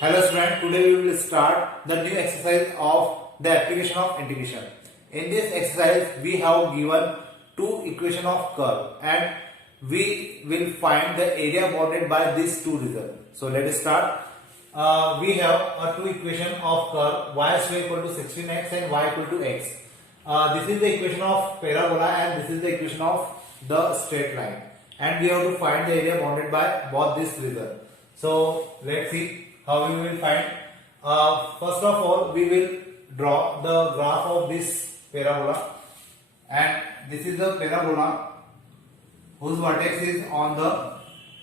Hello student, today we will start the new exercise of the application of integration. In this exercise, we have given two equation of curve and we will find the area bounded by these two regions. So let us start. We have two equation of curve y square equal to 16x and y equal to x. This is the equation of parabola and this is the equation of the straight line. And we have to find the area bounded by both these regions. So let's see how we will find. First of all, we will draw the graph of this parabola, and this is the parabola whose vertex is on the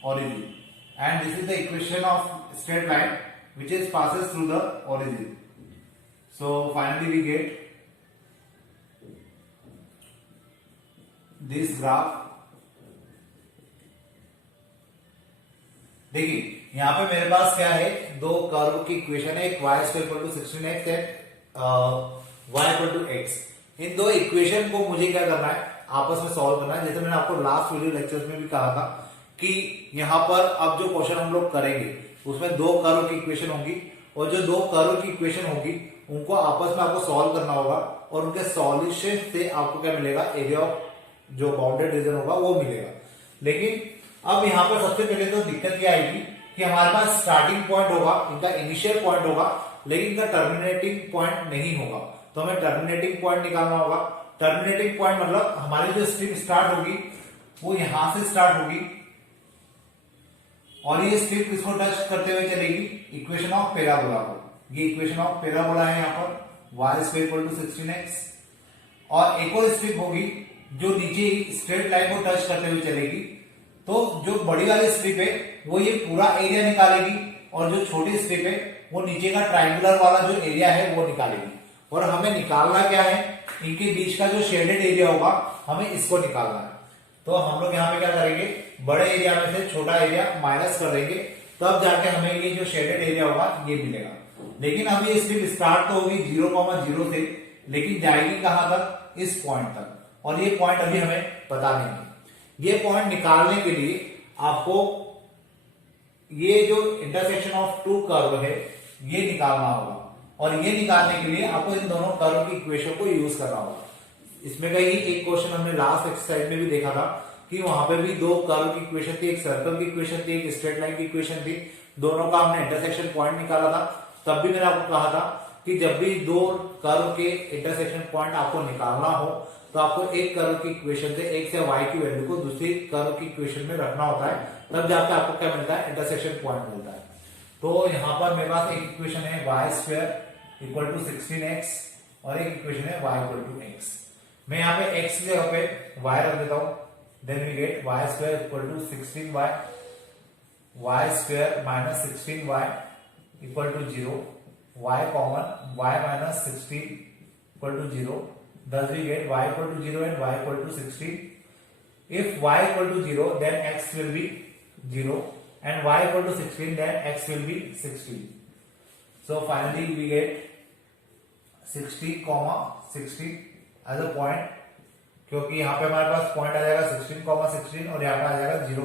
origin, and this is the equation of straight line which is passes through the origin. So finally we get this graph. देखिए यहाँ पे मेरे पास क्या है, दो curve की equation है, एक y square equal to 16x and y equal to x. इन दो इक्वेशन को मुझे क्या करना है, आपस में सॉल्व करना है. जैसे मैंने आपको लास्ट वीडियो लेक्चर्स में भी कहा था कि यहाँ पर अब जो क्वेश्चन हम लोग करेंगे उसमें दो कर्व की इक्वेशन होंगी और जो दो कर्व की इक्वेशन होगी उनको आपस में आपको सॉल्व करना होगा और उनके सॉल्यूशन से आपको क्या मिलेगा, एरिया ऑफ जो बाउंडेड रीजन होगा वो मिलेगा. लेकिन अब यहाँ पर सबसे पहले तो दिक्कत क्या आएगी कि हमारे पास स्टार्टिंग पॉइंट होगा, इनका इनिशियल पॉइंट होगा, लेकिन इनका टर्मिनेटिंग पॉइंट नहीं होगा. तो हमें टर्मिनेटिंग पॉइंट निकालना होगा. टर्मिनेटिंग पॉइंट मतलब हमारी जो स्ट्रिप स्टार्ट होगी वो यहां से स्टार्ट होगी और ये स्ट्रिप किसको टच करते हुए चलेगी, इक्वेशन ऑफ पैराबोला को. ये इक्वेशन ऑफ पैराबोला है यहाँ पर y square equal to 16x. और एक और स्ट्रिप होगी जो नीचे स्ट्रेट लाइन को टच करते हुए चलेगी. तो जो बड़ी वाली स्ट्रिप है वो ये पूरा एरिया निकालेगी और जो छोटी स्ट्रिप है वो नीचे का ट्रायंगुलर वाला जो एरिया है वो निकालेगी. और हमें निकालना क्या है, इनके बीच का जो शेडेड एरिया होगा हमें इसको निकालना है. तो हम लोग यहाँ पे क्या करेंगे, बड़े एरिया में से छोटा एरिया माइनस कर देंगे, तब जाके हमें ये जो शेडेड एरिया होगा ये मिलेगा. लेकिन अब ये स्ट्रिप स्टार्ट तो होगी 0,0 से, लेकिन जाएगी कहां तक, इस पॉइंट तक. और ये पॉइंट अभी हमें पता नहीं है. ये पॉइंट निकालने के लिए आपको ये जो इंटरसेक्शन ऑफ टू कर्व है ये निकालना होगा और ये निकालने के लिए आपको इन दोनों कर्व की इक्वेशन को यूज करना होगा. इसमें कहीं एक क्वेश्चन हमने लास्ट एक्सरसाइज में भी देखा था कि वहां पे भी दो कर्व की इक्वेशन थी, एक सर्कल की इक्वेशन थी, एक स्ट्रेट लाइन की इक्वेशन थी. दोनों का हमने इंटरसेक्शन पॉइंट निकाला था. तब भी मैंने आपको कहा था कि जब भी दो कर्व के इंटरसेक्शन पॉइंट आपको निकालना हो तो आपको एक कर्व की इक्वेशन से x या y की वैल्यू को दूसरी कर्व की इक्वेशन में रखना होता है, तब जाकर आपको क्या मिलता है, इंटरसेक्शन पॉइंट मिलता है. तो यहाँ पर मेरे पास एक इक्वेशन है y square equal to 16x और एक इक्वेशन है y इक्वल टू x. मैं यहाँ पे x की जगह पे y रख देता हूं. Then we get y square equal to 16y, y square minus 16y equal to 0, y common, y minus 16 equal to 0. Thus we get y equal to 0 and y equal to 16. If y equal to 0, then x will be 0, and y equal to 16, then x will be 16. So finally we get 60, 60 as a point, क्योंकि यहाँ पे हमारे पास point आ जाएगा 16, 16 और यहाँ पे आ जाएगा 0,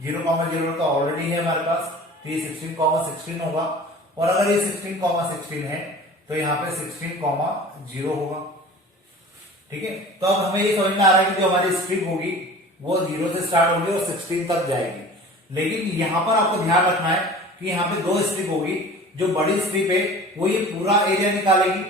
0 तो ऑलरेडी है हमारे पास, तो ये 16, 16 होगा. और अगर ये 16, 16 है तो यहाँ पे 16, 0 होगा. ठीक है. तो अब हमें ये समझ में आ रहा है कि जो हमारी स्ट्रिप होगी वो 0 से स्टार्ट होगी और 16 तक जाएगी. लेकिन यहाँ पर आपको ध्यान रखना है कि यहाँ पे दो स्ट्रिप होगी. जो बड़ी स्ट्रिप है वो ये पूरा एरिया निकालेगी,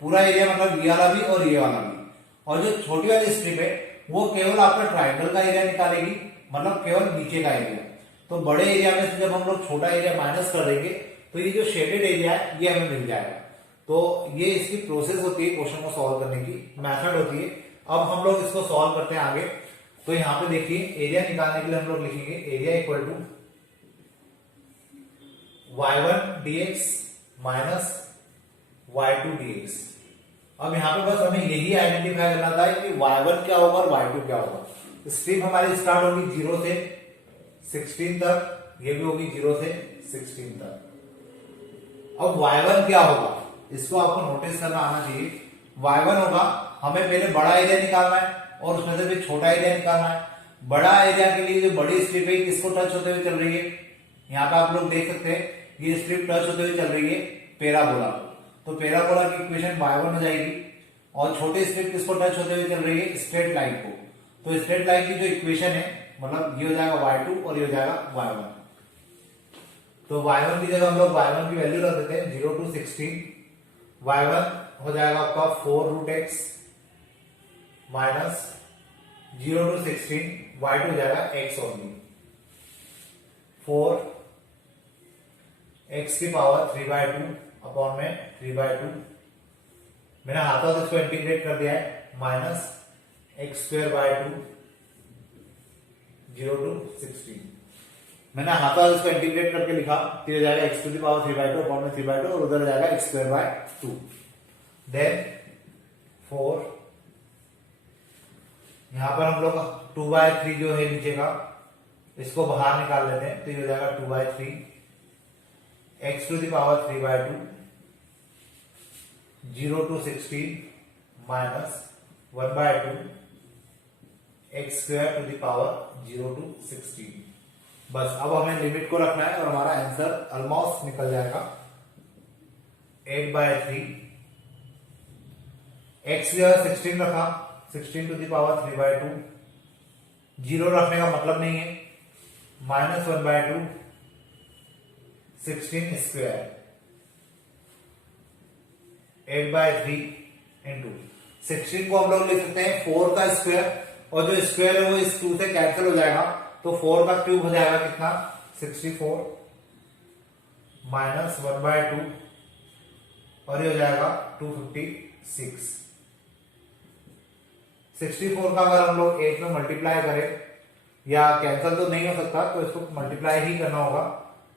पूरा एरिया मतलब ये वाला भी और ये वाला भी. और जो छोटी वाली स्ट्रिप है वो केवल आपका ट्राइंगल का एरिया निकालेगी, मतलब केवल नीचे का एरिया. तो बड़े एरिया में से जब हम लोग छोटा एरिया माइनस कर देंगे तो ये जो शेडेड एरिया है ये हमें मिल जाएगा. तो ये इसकी प्रोसेस होती है क्वेश्चन को सॉल्व करने की, मेथड होती है. अब हम लोग इसको सॉल्व करते हैं आगे. तो यहाँ पे देखिए एरिया निकालने के लिए हम लोग लिखेंगे area equal to y1 dx minus y2 dx. अब यहाँ पे बस हमें यही आइडेंटिफाई करना था कि y1 क्या होगा और y2 क्या होगा. स्ट्रिप हमारी स्टार्ट होगी 0 से 16 तक, ये भी होगी 0 से 16 तक. अब y1 क्या होगा इसको आपको नोटिस करना आना चाहिए. y1 होगा, हमें पहले बड़ा एरिया निकालना है और उसमें से फिर छोटा एरिया निकालना है. बड़ा एरिया के लिए जो बड़ी स्ट्रिप है किसको टच होते हुए चल रही है, यहाँ पे आप लोग देख सकते हैं ये स्ट्रिप टच होते हुए चल रही है पैराबोला को, तो पैराबोला की इक्वेशन y1 हो जाएगी। और छोटे स्ट्रिप किसको टच होते हुए चल रही है, स्ट्रेट लाइन को, तो स्ट्रेट लाइन की जो इक्वेशन है मतलब ये हो जाएगा y2 और ये हो जाएगा y1। तो y1 की जगह हम लोग y1 की वैल्यू रख देते हैं 0 to 16, y1 हो जाएगा आपका 4√x माइनस 0 to 16, y2 हो जाएगा x ओनली 4 x की पावर 3/2 अपॉन में 3/2, मैंने हाथों से इसको इंटीग्रेट कर दिया है, माइनस x²/2 0 to 16, मैंने हाथों से इसको इंटीग्रेट करके लिखा तो हो जाएगा x to the power 3/2 upon में 3/2 और उधर हो जाएगा x²/2, देन 4, यहां पर हम लोग 2/3 जो है नीचे का इसको बाहर निकाल लेते हैं, तो ये हो जाएगा 2/3 x to the power 3/2 0 to 16 minus 1/2 x² to the power 0 to 16। बस अब हमें लिमिट को रखना है और हमारा आंसर ऑलमोस्ट निकल जाएगा 8/3, x की जगह 16 रखा, 16 to the power 3/2, 0 रखने का मतलब नहीं है, माइनस 1/2 16² 8/3 इंटू 16 को हम लोग लिख सकते हैं 4 का स्क्वायर, और जो स्क्वायर है वो इस 2 से कैंसिल हो जाएगा, तो 4 का क्यूब हो जाएगा कितना 64 माइनस 1/2 और ये हो जाएगा 256। 64 का अगर हम लोग 8 में मल्टीप्लाई करें, या कैंसिल तो नहीं हो सकता तो इसको मल्टीप्लाई ही करना होगा,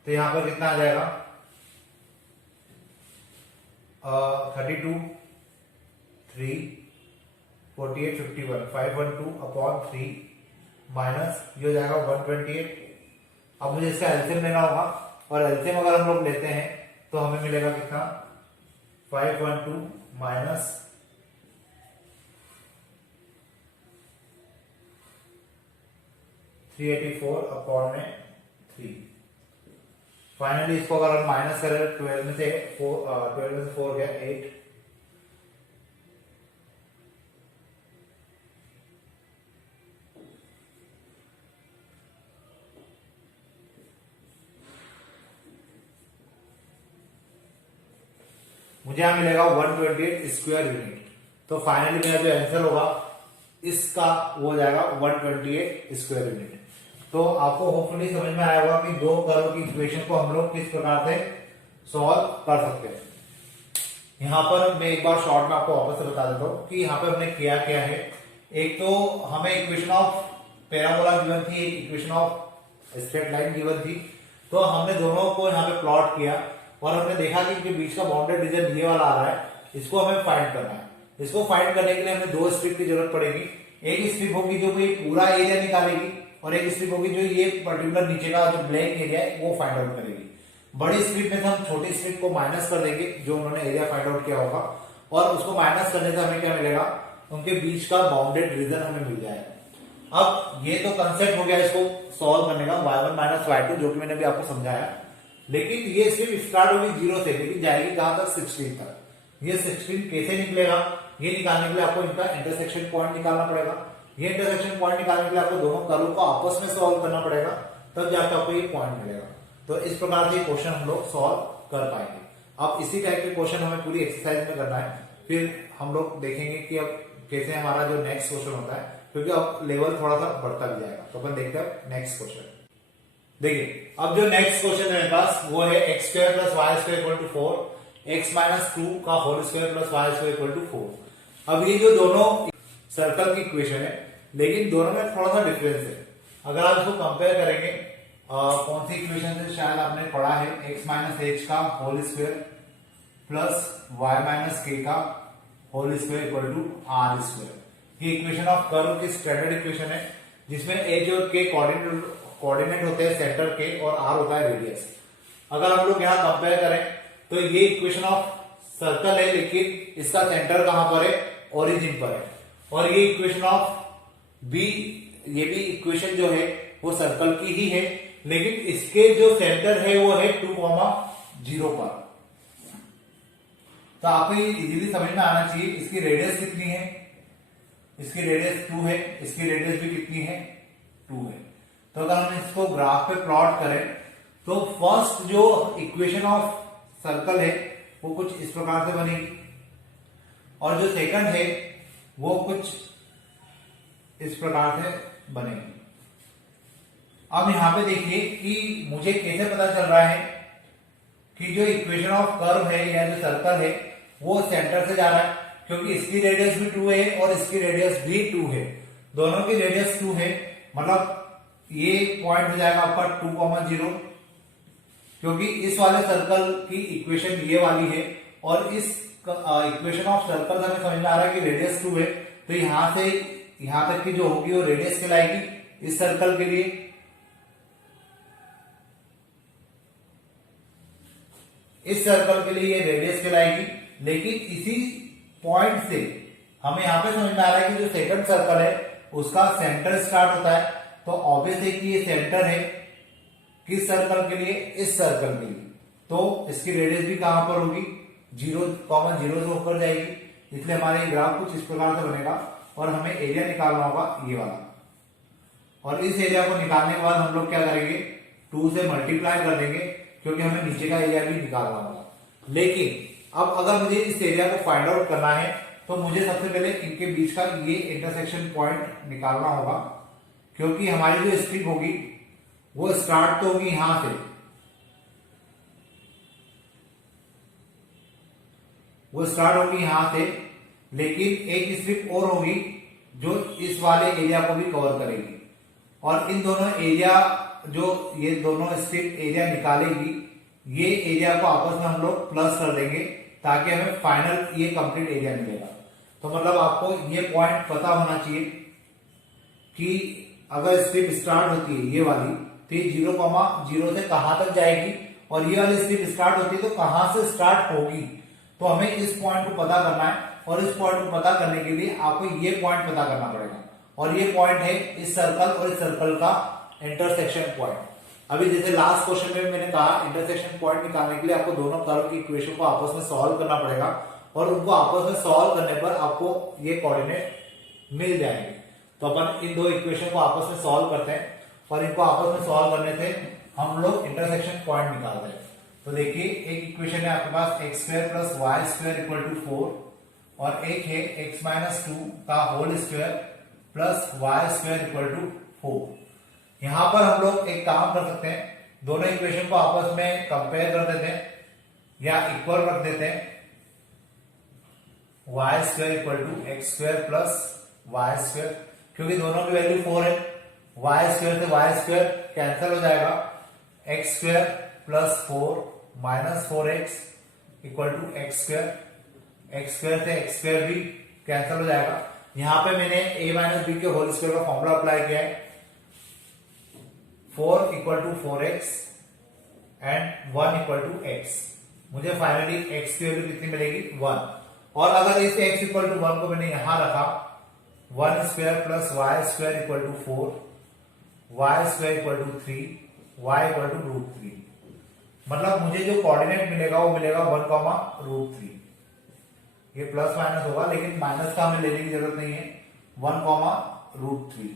तो यहां पर कितना आ जाएगा 32 3 48 51 512 अपॉन 3 माइनस ये हो जाएगा 128। अब मुझे इसका एलसीएम लेना होगा, और एलसीएम अगर हम लोग लेते हैं तो हमें मिलेगा कितना 512 माइनस 384 अपॉन में 3। फाइनली इसको अगर हम माइनस करें 12 में से 4 गया 8, मुझे यहां मिलेगा 128 स्क्वायर यूनिट। तो फाइनली मेरा जो आंसर होगा इसका वो हो जाएगा 128 स्क्वायर यूनिट। तो आपको होपफुली समझ में आया होगा कि दो कर्व की इक्वेशन को हम लोग किस प्रकार से सॉल्व कर सकते हैं। यहां पर मैं एक बार शॉर्ट में आपको वापस से बता देता हूं कि यहाँ पे हमने किया क्या है। एक तो हमें इक्वेशन ऑफ पैराबोला गिवन थी, एक equation of straight line given थी, तो हमने दोनों को यहाँ पे प्लॉट किया और हमने देखा कि इनके बीच का बाउंडेड रीजन ये वाला आ रहा है, इसको हमें फाइंड करना है। इसको फाइंड करने के लिए हमें दो स्ट्रिप की जरूरत पड़ेगी। एक स्ट्रिप होगी जो कोई पूरा एरिया निकालेगी और एक स्ट्रिप होगी जो ये पर्टिकुलर नीचे का जो ब्लैंक एरिया है वो फाइंड आउट करेगी। बड़ी स्ट्रिप में से हम छोटी स्ट्रिप को माइनस कर देंगे जो उन्होंने एरिया फाइंड आउट किया होगा, और उसको माइनस करने से हमें क्या मिलेगा, उनके बीच का बाउंडेड रीजन हमें मिल जाएगा। अब ये तो कंसेप्ट हो गया इसको सॉल्व करने का y1 माइनस y2, जो कि मैंने भी आपको समझाया। लेकिन ये सिर्फ स्टार्ट होगी 0 से, लेकिन जाएगी कहां तक 16 तक। ये 16 कैसे निकलेगा, ये निकालने के लिए आपको इनका इंटरसेक्शन पॉइंट निकालना पड़ेगा। ये इंटरसेक्शन पॉइंट निकालने के लिए आपको दोनों कर्व को आपस में सॉल्व करना पड़ेगा, तब जाकर आपको ये पॉइंट मिलेगा। तो इस प्रकार से क्वेश्चन हम लोग सॉल्व कर पाएंगे। अब इसी टाइप के क्वेश्चन हमें पूरी एक्सरसाइज में करना है, फिर हम लोग देखेंगे कि अब कैसे हमारा जो नेक्स्ट क्वेश्चन होता है, क्योंकि अब लेवल थोड़ा सा बढ़ता भी जाएगा। तो अपन देखते हैं नेक्स्ट क्वेश्चन। देखिए अब जो नेक्स्ट क्वेश्चन है मेरे पास वो है x square plus Y square equal to 4, x minus 2 का whole square plus Y square equal to 4। अब ये जो दोनों सर्कल की इक्वेशन है, लेकिन दोनों में थोड़ा सा डिफरेंस है। अगर आप इसको कंपेयर करेंगे कौन सी इक्वेशन से, शायद आपने पढ़ा है x माइनस h का whole square plus y minus k का whole square equal to r square. ये इक्वेशन ऑफ कर्व की स्टैंडर्ड इक्वेशन है, जिसमें h और k कोऑर्डिनेट होते हैं सेंटर के और r होता है रेडियस। अगर हम लोग यहाँ कंपेयर करें तो ये इक्वेशन ऑफ सर्कल है, लेकिन इसका सेंटर कहां पर है, ओरिजिन पर है। और ये इक्वेशन ऑफ b, ये भी इक्वेशन जो है वो सर्कल की ही है, लेकिन इसके जो सेंटर है वो है 2,0 पर। तो आपको ये इजीली समझ में आना चाहिए इसकी रेडियस कितनी है, इसकी रेडियस 2 है, इसकी रेडियस भी कितनी है 2 है। तो अगर हम इसको ग्राफ पे प्लॉट करें तो फर्स्ट जो इक्वेशन ऑफ सर्कल है वो कुछ इस प्रकार से बनेगी और जो सेकंड है वो कुछ इस प्रकार से बनेगी। अब यहां पे देखिए कि मुझे कैसे पता चल रहा है कि जो इक्वेशन ऑफ कर्व है या जो सर्कल है वो सेंटर से जा रहा है, क्योंकि इसकी रेडियस भी 2 है और इसकी रेडियस भी 2 है, दोनों की रेडियस 2 है। मतलब ये पॉइंट हो जाएगा आपका 2,0, क्योंकि इस वाले सर्कल की इक्वेशन ये वाली है और इस इक्वेशन ऑफ सर्कल हमें समझ में आ रहा है कि रेडियस 2 है, तो यहां से यहां तक की जो होगी वो रेडियस कहलाएगी इस सर्कल के लिए। इस सर्कल के लिए ये रेडियस कहलाएगी, लेकिन इसी पॉइंट से हमें यहां पे समझ में आ रहा है कि जो सेकंड सर्कल है उसका सेंटर स्टार्ट होता है, तो ऑब्वियस है कि ये सेंटर है किस सर्कल के लिए, इस सर्कल के लिए। तो इसकी रेडियस भी कहां पर होगी 0,0 से होकर जाएगी, इसलिए हमारे ग्राफ कुछ इस प्रकार से बनेगा और हमें एरिया निकालना होगा ये वाला। और इस एरिया को निकालने के बाद हम लोग क्या करेंगे 2 से मल्टीप्लाई कर देंगे, क्योंकि हमें नीचे का एरिया भी निकालना होगा। लेकिन अब अगर मुझे इस एरिया को फाइंड आउट करना है तो मुझे सबसे पहले इनके बीच का ये इंटरसेक्शन पॉइंट निकालना होगा, क्योंकि हमारी जो स्ट्रिप होगी वो स्टार्ट तो होगी यहां से, वो स्टार्ट होगी यहां से, लेकिन एक स्ट्रिप और होगी जो इस वाले एरिया को भी कवर करेगी। और इन दोनों एरिया जो ये दोनों स्ट्रिप एरिया निकालेगी, ये एरिया को आपस में हम लोग प्लस कर देंगे ताकि हमें फाइनल ये कंप्लीट एरिया मिलेगा। तो मतलब आपको ये पॉइंट पता होना चाहिए कि अगर स्ट्रिप स्टार्ट होती है ये वाली तो ये 0,0 से कहां तक जाएगी और ये वाली स्ट्रिप स्टार्ट होती है तो कहां से स्टार्ट होगी। तो हमें इस पॉइंट को पता करना है और इस पॉइंट को पता करने के लिए आपको ये पॉइंट पता करना पड़ेगा, और ये पॉइंट है इस सर्कल और इस सर्कल का इंटरसेक्शन पॉइंट। अभी जैसे लास्ट क्वेश्चन में मैंने कहा इंटरसेक्शन पॉइंट निकालने के लिए आपको दोनों कर्व की इक्वेशन को आपस में सॉल्व करना पड़ेगा और उनको आपस में सॉल्व करने पर आपको ये कोऑर्डिनेट मिल जाएंगे। तो अपन इन दो इक्वेशन को आपस में सॉल्व करते हैं और इनको आपस में सॉल्व करने से हम लोग इंटरसेक्शन पॉइंट निकालते हैं। तो देखिए एक इक्वेशन है आपके पास x² + y² = 4 और एक है x - 2 का होल स्क्वायर प्लस y² = 4। यहां पर हम लोग एक काम कर सकते हैं, दोनों इक्वेशन को आपस में कंपेयर कर देते हैं या इक्वल रख देते हैं। y² = x² + y², क्योंकि दोनों की वैल्यू 4 है, y² से y² कैंसिल हो जाएगा, x² + 4 - 4x = x², x² से x² भी कैंसिल हो जाएगा। यहां पे मैंने a - b के होल स्क्वायर का फॉर्मूला अप्लाई किया है, 4 = 4x एंड 1 = x। मुझे फाइनली x की वैल्यू कितनी मिलेगी 1, और अगर इस x = 1 को मैंने यहां रखा 1² + y² = 4, y² = 3, y = √3। मतलब मुझे जो कोऑर्डिनेट मिलेगा वो मिलेगा 1, √3। ये प्लस माइनस होगा लेकिन माइनस का हमें लेने की जरूरत नहीं है, 1, √3।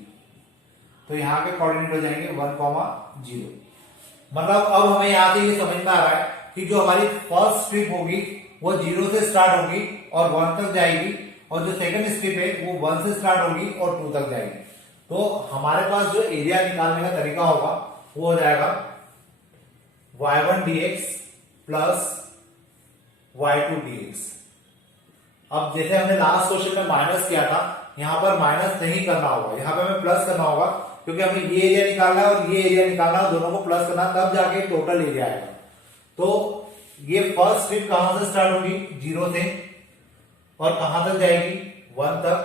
तो यहां के कोऑर्डिनेट हो जाएंगे 1, 0। मतलब अब हमें यहां से ये समझ में आ रहा है कि जो हमारी फर्स्ट स्ट्रिप होगी वो 0 से स्टार्ट होगी और 1 तक जाएगी, और जो सेकंड स्ट्रिप है वो 1 से स्टार्ट होगी और 2 तक जाएगी। तो हमारे पास जो एरिया निकालने का तरीका होगा वो हो जाएगा y1 dx plus y2 dx। अब जैसे हमने लास्ट क्वेश्चन में माइनस किया था, यहां पर माइनस नहीं करना होगा, यहां पर हमें प्लस करना होगा, क्योंकि हमें ये एरिया निकालना है और ये एरिया निकालना है, दोनों को प्लस करना तब जाके टोटल एरिया आएगा। तो ये फर्स्ट स्ट्रिप कहां से स्टार्ट होगी 0 से और कहां तक जाएगी 1 तक,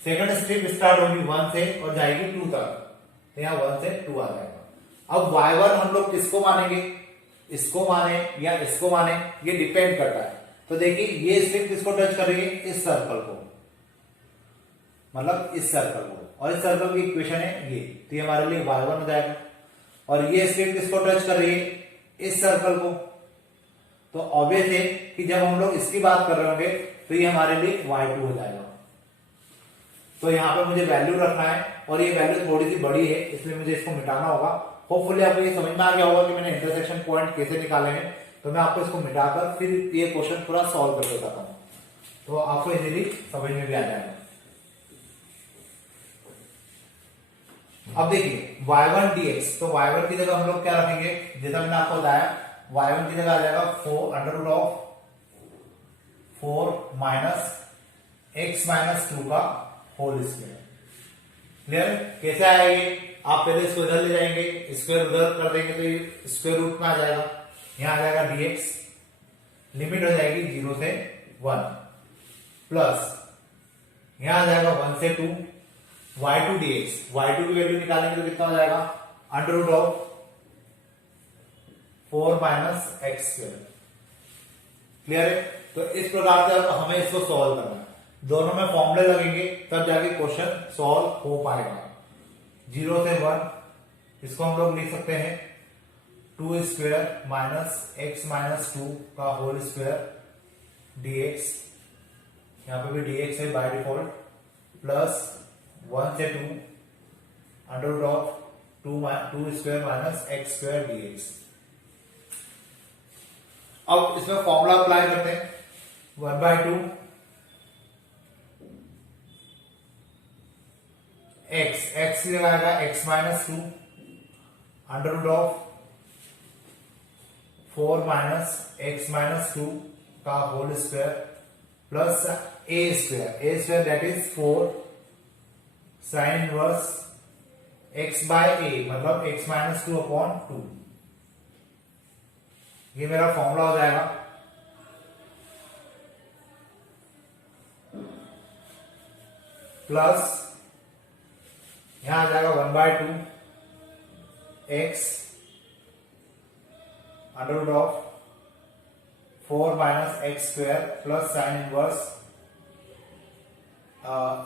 सेकंड स्ट्रिप स्टार्ट होगी 1 से और जाएगी 2 तक, तो यहां 1 से 2 आ जाएगा। अब y1 हम लोग किसको मानेंगे, इसको माने या इसको माने, ये डिपेंड करता है। तो देखिए ये स्ट्रिप किसको टच कर रही है, इस सर्कल को, मतलब इस सर्कल को, और इस सर्कल की इक्वेशन है ये, तो ये हमारे लिए y1 हो जाएगा। और ये स्लिप किसको टच कर रही है, इस सर्कल को। तो ऑब्वियस है कि जब हम लोग इसकी बात कर रहे होंगे तो ये हमारे लिए y2 हो जाएगा। तो यहाँ पे मुझे वैल्यू रखना है और ये वैल्यू थोड़ी सी बड़ी है, इसलिए मुझे इसको मिटाना होगा। होपफुली आपको ये समझ में आ गया होगा कि मैंने इंटरसेक्शन पॉइंट कैसे निकाले हैं। तो मैं आपको इसको मिटाकर फिर ये क्वेश्चन पूरा सॉल्व करके बताता हूँ, तो आपको इजीली समझ में भी आ जाएगा। अब देखिए y1 dx, तो y1 की जगह हम लोग क्या रखेंगे, जैसा मैंने आपको बताया y1 की जगह आ जाएगा 4 under root of 4 minus x minus 2 का होल स्क्वायर। क्लियर? कैसे आएगी, आप पहले इसको इधर ले जाएंगे, स्क्वायर उधर कर देंगे तो ये स्क्वायर रूट में आ जाएगा, यहां आ जाएगा dx, लिमिट हो जाएगी 0 से 1 प्लस यहां आ जाएगा 1 से 2 y2 dx, y2 की वैल्यू निकालेंगे तो कितना हो जाएगा, under root of 4 minus X square. Clear है? तो इस प्रकार से अब हमें इसको सॉल्व करना है, दोनों में फॉर्मूले लगेंगे तब जाके क्वेश्चन सॉल्व हो पाएगा। 0 से 1 इसको हम लोग लिख सकते हैं 2 स्क्वायर माइनस एक्स माइनस 2 का होल स्क्वायर dx, यहां पे भी dx है बाय डिफॉल्ट, प्लस 1 से 2 under root of 2 square minus X square dx। अब इसमें फॉर्मूला अप्लाई करते हैं, 1/2 x की जगह आएगा x minus 2 under root of 4 minus X minus 2 का whole square plus a square that is 4 sine inverse x by a, मतलब x minus 2 upon 2। ये मेरा फॉर्मूला हो जाएगा। प्लस यहां आ जाएगा 1/2 x under root of 4 minus X square plus sine inverse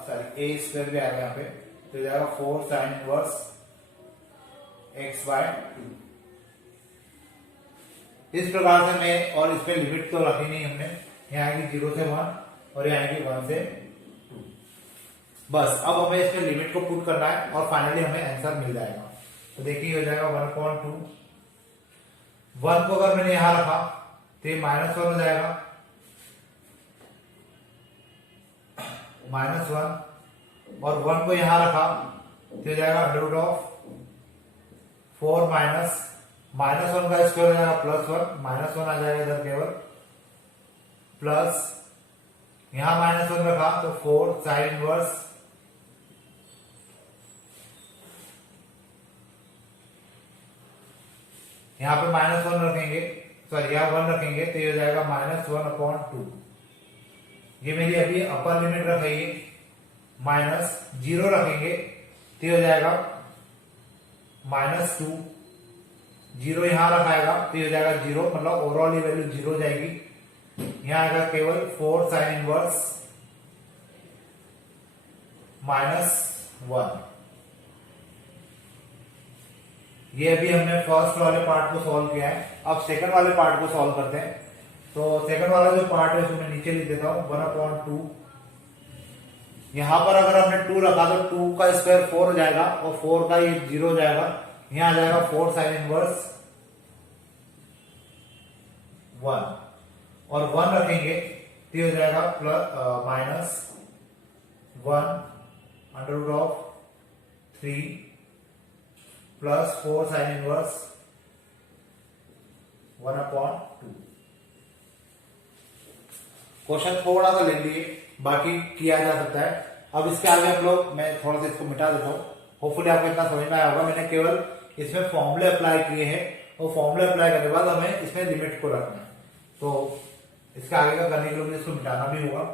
sorry a square भी आएगा यहाँ पे, तो जाएगा 4 साइन इनवर्स x बाय 2। इस प्रकार से मैं, और इस पे लिमिट तो रखी नहीं हमने, यहाँ आएगी 0 से 1 और यहाँ आएगी 1 से 2। बस अब हमें इसमें लिमिट को पुट करना है और फाइनली हमें आंसर मिल जाएगा। तो देखिए हो जाएगा 1/2, 1 को अगर मैंने यहां रखा तो ये -1 हो जाएगा, -1, और 1 को यहां रखा तो हो जाएगा अंडर रूट ऑफ 4 माइनस -1 का स्क्वायर हो जाएगा +1, -1 आ जाएगा इधर केवल, प्लस यहां -1 रखा तो 4 साइन इनवर्स यहां पे -1 रखेंगे, सॉरी यहां 1 रखेंगे तो ये हो जाएगा -1/2। ये मेरी अभी अपर लिमिट रखेगी, -0 रखेंगे तो ये हो जाएगा -2, 0 यहां रखाएगा तो ये हो जाएगा 0, मतलब ओवरऑल ये वैल्यू 0 हो जाएगी। यहां आएगा केवल 4 साइन इनवर्स -1। ये अभी हमने फर्स्ट वाले पार्ट को सॉल्व किया है, अब सेकंड वाले पार्ट को सॉल्व करते हैं। तो सेकंड वाला जो पार्ट है उसको मैं नीचे लिख देता हूं 1/2। यहां पर अगर हमने 2 रखा तो 2 का स्क्वायर 4 हो जाएगा और 4 का ये 0 हो जाएगा, यहां आ जाएगा 4 साइन इनवर्स 1, और 1 रखेंगे तो हो जाएगा -1 under root of 3 plus 4 sine inverse 1/2। Question थोड़ा सा लेंदी है, बाकी किया जा सकता है। अब इसके आगे हम लोग, मैं थोड़ा सा इसको मिटा देता हूं, होपफुली आपको इतना समझ में आया होगा। मैंने केवल इसमें फॉर्मूले अप्लाई किए हैं और फॉर्मूले अप्लाई करने के बाद हमें इसमें लिमिट को रखना है, तो इसके आगे का करने के लिए मुझे इसको मिटाना भी होगा।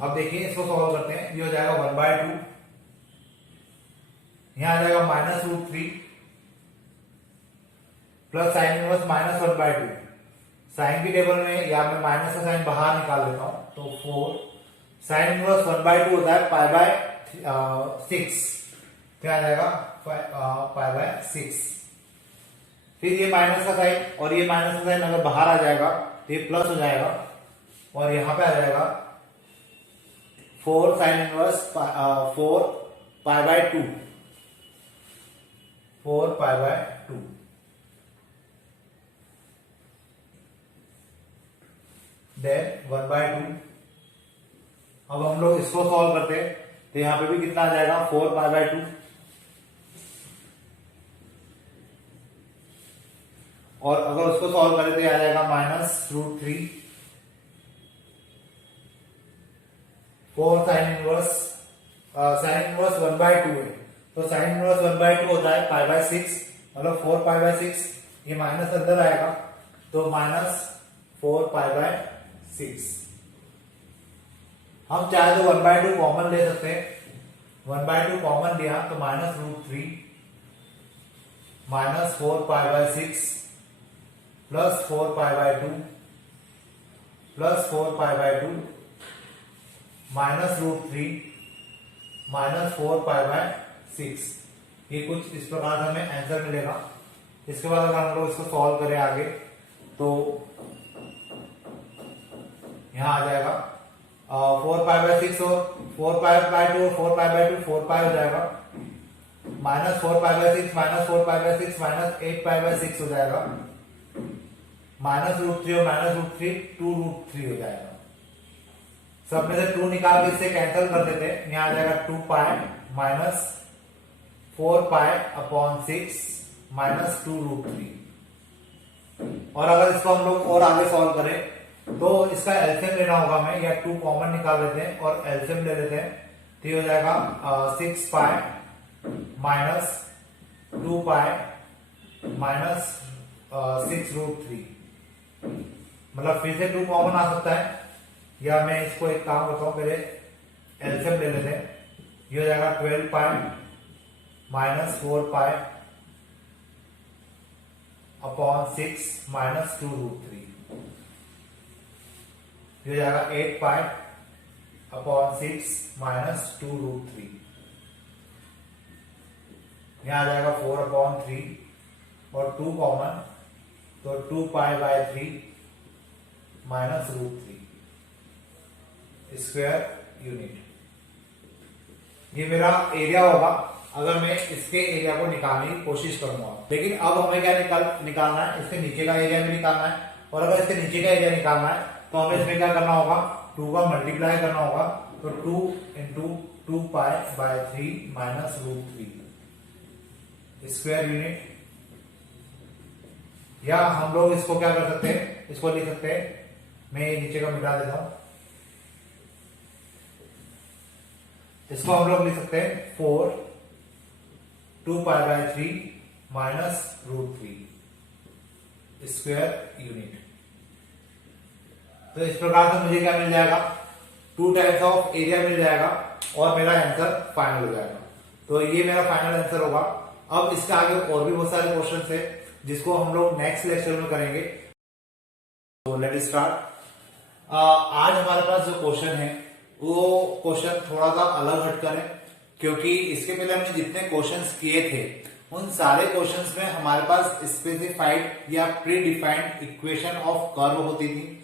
अब देखिए इसको सॉल्व करते हैं। ये हो जाएगा 1/2, यहां आ जाएगा -√3 प्लस साइन इनवर्स -1/2। साइन की टेबल में या मैं माइनस का साइन बाहर निकाल लेता हूं, तो 4 साइन इनवर्स 1/2 होता है π/6, क्या आ जाएगा π/6। फिर ये माइनस का साइन और ये माइनस का साइन अगर बाहर आ जाएगा तो ये प्लस हो जाएगा और यहां पे आ जाएगा 4 साइन इनवर्स 4 π/2, 4 π/2। देन 1/2। अब हम लोग इसको सॉल्व करते हैं तो यहां पे भी कितना आ जाएगा 4 π/2 और अगर उसको सॉल्व करें तो आ जाएगा -√3। 4 साइन इनवर्स 1/2 है तो साइन इनवर्स 1/2 होता है π/6, मतलब 4 π/6। ये माइनस अंदर आएगा तो -4 π/6। हम चाहे तो 1/2 कॉमन ले सकते हैं, 1/2 कॉमन लिया तो -√3 -4 π/6 प्लस 4 π/2 प्लस 4 π/2 -√3 -4 π/6। ये कुछ इस प्रकार से हमें आंसर मिलेगा। इसके बाद अगर हम लोग इसको सॉल्व करें आगे तो यहां आ जाएगा 4 π/6 और 4 π/2 और 4 π/2 4 π हो जाएगा, -4 π/6 -4 π/6 -8 π/6 हो जाएगा, -√3 और -√3 2√3 हो जाएगा। सब में से 2 निकाल के इससे कैंसिल कर देते हैं, यहां आ जाएगा 2 π -4 π/6 -2√3। और अगर इसको हम लोग और आगे सॉल्व करें तो इसका एलसीएम लेना होगा हमें, या 2 कॉमन निकाल लेते हैं और एलसीएम ले लेते हैं तो ये हो जाएगा 6 π -2 π -6√3। मतलब फिर से 2 कॉमन आ सकता है, या मैं इसको एक काम करता हूं, पहले एलसीएम ले लेते हैं। ये हो जाएगा 12 π -4 π /6 -2√3। ये हो जाएगा 8 π /6 -2√3। यहां आ जाएगा 4/3 और 2 कॉमन तो 2 π/3 -√3 स्क्वायर यूनिट। ये मेरा एरिया होगा अगर मैं इसके एरिया को निकालने की कोशिश करूंगा। लेकिन अब हमें क्या निकालना है, इसके नीचे का एरिया भी निकालना है, और अगर इसके नीचे का एरिया निकालना है तो हमें इसमें क्या करना होगा, 2 का मल्टीप्लाई करना होगा। तो 2 × 2 π/3 -√3 स्क्वायर यूनिट। या हम लोग इसको क्या कर सकते हैं, इसको लिख सकते हैं, मैं नीचे का मिटा देता हूं, इसको हम लोग लिख सकते हैं 4 2 π/3 -√3 स्क्वायर यूनिट। तो इस प्रकार से मुझे क्या मिल जाएगा, 2 टाइप्स ऑफ एरिया मिल जाएगा और मेरा आंसर फाइनल हो जाएगा। तो ये मेरा फाइनल आंसर होगा। अब इसके आगे और भी बहुत सारे क्वेश्चन है जिसको हम लोग नेक्स्ट लेक्चर में करेंगे। तो लेट स्टार्ट। आज हमारे पास जो क्वेश्चन है वो क्वेश्चन थोड़ा सा अलग हटकर है, क्योंकि इसके पहले हमने जितने क्वेश्चंस किए थे उन सारे क्वेश्चंस में हमारे पास स्पेसिफाइड या pre defined equation of curve होती थी।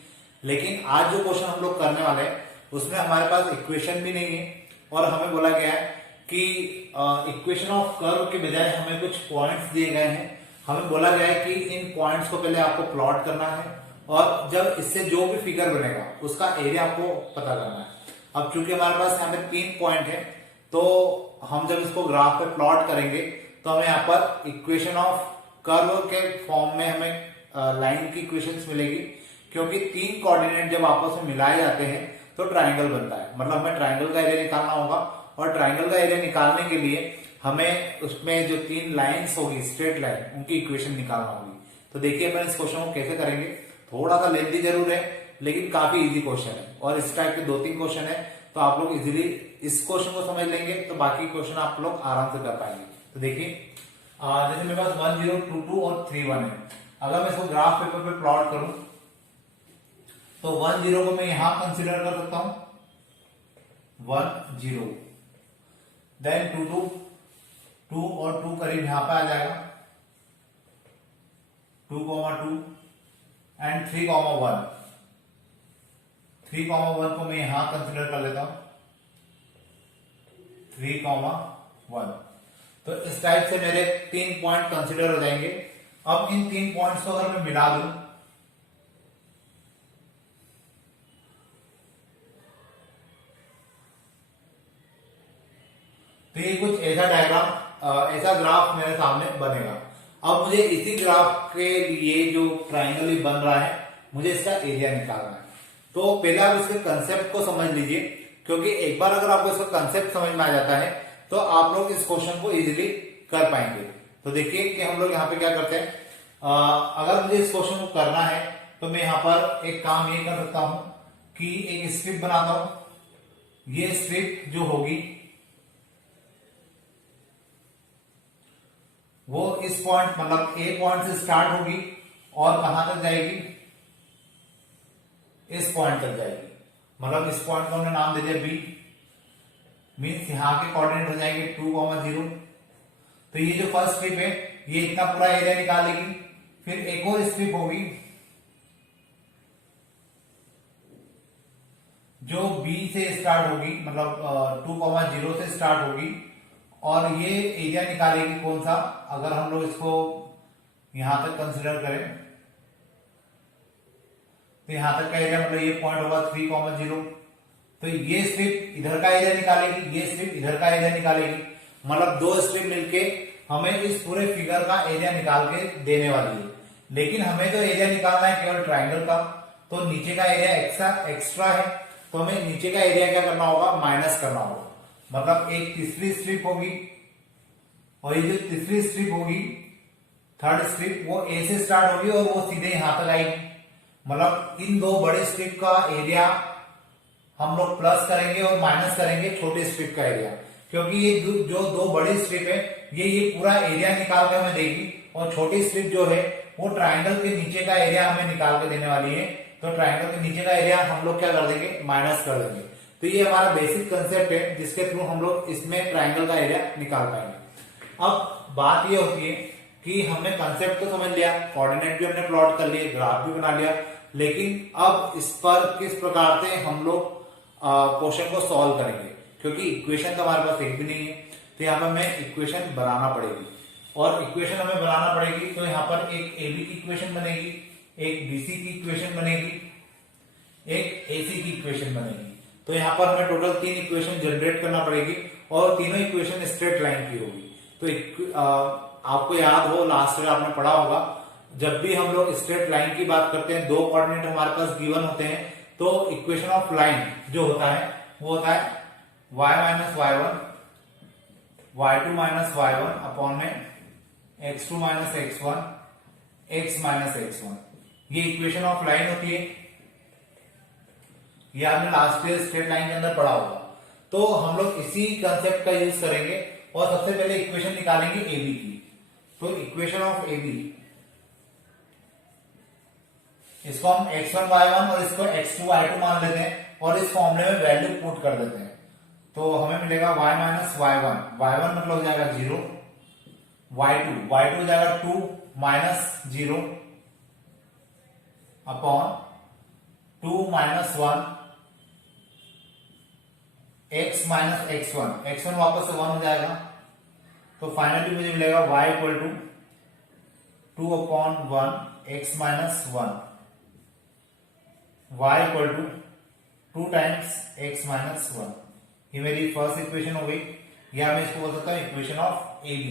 लेकिन आज जो क्वेश्चन हम लोग करने वाले हैं उसमें हमारे पास इक्वेशन भी नहीं है, और हमें बोला गया है कि इक्वेशन ऑफ कर्व के बजाय हमें कुछ पॉइंट्स दिए गए हैं। हमें बोला गया है कि इन पॉइंट्स को पहले आपको प्लॉट करना है, और जब इससे जो भी फिगर बनेगा उसका एरिया आपको पता करना है। अब चूंकि हमारे पास यहाँ पे 3 पॉइंट है, तो हम जब इसको ग्राफ पे प्लॉट करेंगे तो हमें यहाँ पर इक्वेशन ऑफ कर्व के फॉर्म में हमें लाइन की इक्वेशंस मिलेगी, क्योंकि 3 कोऑर्डिनेट जब आपस में मिलाए जाते हैं तो ट्राइंगल बनता है। मतलब हमें ट्राइंगल का एरिया निकालना होगा, और ट्राइंगल का एरिया निकालने के लिए हमें उसमें जो 3 लाइंस होगी स्ट्रेट लाइन, उनकी इक्वेशन निकालना होगी। तो देखिए अपन इस क्वेश्चन को कैसे करेंगे। थोड़ा सा लेंथी जरूर है लेकिन काफी इजी क्वेश्चन है, और इस टाइप के 2-3 क्वेश्चन है तो आप लोग इजीली इस क्वेश्चन को समझ लेंगे तो बाकी क्वेश्चन आप लोग आराम से कर पाएंगे। तो देखिए जैसे मेरे पास 1 0 2 2 और 3 1 है। अगर मैं इसको ग्राफ पेपर पे प्लॉट करूं तो 1 0 को मैं यहां कंसीडर कर सकता हूं, 1 0, देन 2 2 2 और 2 करीब यहां पे आ जाएगा, 2 2 एंड 3 1, 3 1 को मैं यहां कंसिडर कर लेता हूं, 3 1। तो इस टाइप से मेरे 3 पॉइंट कंसिडर हो जाएंगे। अब इन 3 पॉइंट्स को अगर मैं मिला दूं तो ये कुछ ऐसा डायग्राम, ऐसा ग्राफ मेरे सामने बनेगा। अब मुझे इसी ग्राफ के लिए जो ट्राइंगल बन रहा है, मुझे इसका एरिया निकालना है। तो पहले आप इसके कंसेप्ट को समझ लीजिए, क्योंकि एक बार अगर आपको इसका कंसेप्ट समझ में आ जाता है तो आप लोग इस क्वेश्चन को इजीली कर पाएंगे। तो देखिए कि हम लोग यहाँ पे क्या करते हैं, अगर मुझे इस क्वेश्चन को करना है तो मैं यहाँ पर एक काम ये कर सकता हूं कि एक स्ट्रिप बनाता हूं। ये स्ट्रिप जो होगी वो इस पॉइंट, मतलब ए पॉइंट से स्टार्ट होगी और कहां तक जाएगी, इस पॉइंट तक जाएगी। मतलब इस पॉइंट को हमने नाम दे दिया बी, मीन्स यहां के कोऑर्डिनेट हो जाएंगे 2 0। तो ये जो फर्स्ट स्ट्रिप है ये इतना पूरा एरिया निकालेगी। फिर एक और स्ट्रिप होगी जो बी से स्टार्ट होगी, मतलब 2 0 से स्टार्ट होगी और ये एरिया निकालेगी कौन सा, अगर हम लोग इसको यहां तक कंसिडर करें तो यहां तक का एरिया, मतलब ये पॉइंट होगा 3 0। तो ये स्ट्रिप इधर का एरिया निकालेगी, ये स्ट्रिप इधर का एरिया निकालेगी। मतलब दो स्ट्रिप मिलके हमें इस पूरे फिगर का एरिया निकाल के देने वाली है। लेकिन हमें जो एरिया निकालना है केवल ट्राइंगल का, तो नीचे का एरिया एक्स्ट्रा है, तो हमें नीचे का एरिया क्या करना होगा, माइनस करना होगा। मतलब एक तीसरी स्ट्रिप होगी और ये जो तीसरी स्ट्रिप होगी, थर्ड स्ट्रिप, वो ए से स्टार्ट होगी और वो सीधे यहां तक आएगी। मतलब इन दो बड़े स्ट्रिप का एरिया हम लोग प्लस करेंगे और माइनस करेंगे छोटे स्ट्रिप का एरिया, क्योंकि ये जो दो बड़ी स्ट्रिप है ये पूरा एरिया निकाल कर हमें देगी और छोटी स्ट्रिप जो है वो ट्राइंगल के नीचे का एरिया हमें निकाल के देने वाली है। तो ट्राइंगल के नीचे का एरिया हम लोग क्या कर देंगे, माइनस कर देंगे। तो ये हमारा बेसिक कंसेप्ट है जिसके थ्रू हम लोग इसमें ट्राइंगल का एरिया निकाल पाएंगे। अब बात ये होती है कि हमने कंसेप्ट तो समझ लिया, कोऑर्डिनेट भी हमने प्लॉट कर लिए, ग्राफ भी बना लिया, लेकिन अब इस पर किस प्रकार से हम लोग क्वेश्चन को सॉल्व करेंगे, क्योंकि इक्वेशन तो हमारे पास एक भी नहीं है। तो यहाँ पर हमें इक्वेशन बनाना पड़ेगी और इक्वेशन हमें बनाना पड़ेगी। तो यहाँ पर एक एबी की इक्वेशन बनेगी, एक बीसी की इक्वेशन बनेगी, एक एसी की इक्वेशन बनेगी। तो यहाँ पर हमें टोटल 3 इक्वेशन जनरेट करना पड़ेगी और तीनों इक्वेशन स्ट्रेट लाइन की होगी। तो आपको याद हो, लास्ट ईयर आपने पढ़ा होगा, जब भी हम लोग स्ट्रेट लाइन की बात करते हैं, दो कोऑर्डिनेट हमारे पास गिवन होते हैं, तो इक्वेशन ऑफ लाइन जो होता है वो होता है y minus y1, y2 minus y1 upon में x2 minus x1, x minus x1। ये इक्वेशन ऑफ लाइन होती है, ये आपने लास्ट ईयर स्ट्रेट लाइन के अंदर पढ़ा होगा। तो हम लोग इसी कंसेप्ट का यूज करेंगे और सबसे पहले इक्वेशन निकालेंगे AB की। तो इक्वेशन ऑफ AB, इसको हम x1 y1 और इसको x2 y2 मान लेते हैं और इस फॉर्मूले में वैल्यू पुट कर देते हैं। तो हमें मिलेगा y माइनस y1, y1 मतलब हो जाएगा 0, y2 हो जाएगा 2 minus 0 upon 2 minus 1, x minus x1 वापस से 1 हो जाएगा। तो फाइनली मुझे मिलेगा y equal to 2 upon 1 x minus 1, y equal to 2 times x minus 1। ये मेरी फर्स्ट इक्वेशन हो गई, या मैं इसको बोल सकता हूं इक्वेशन ऑफ AB।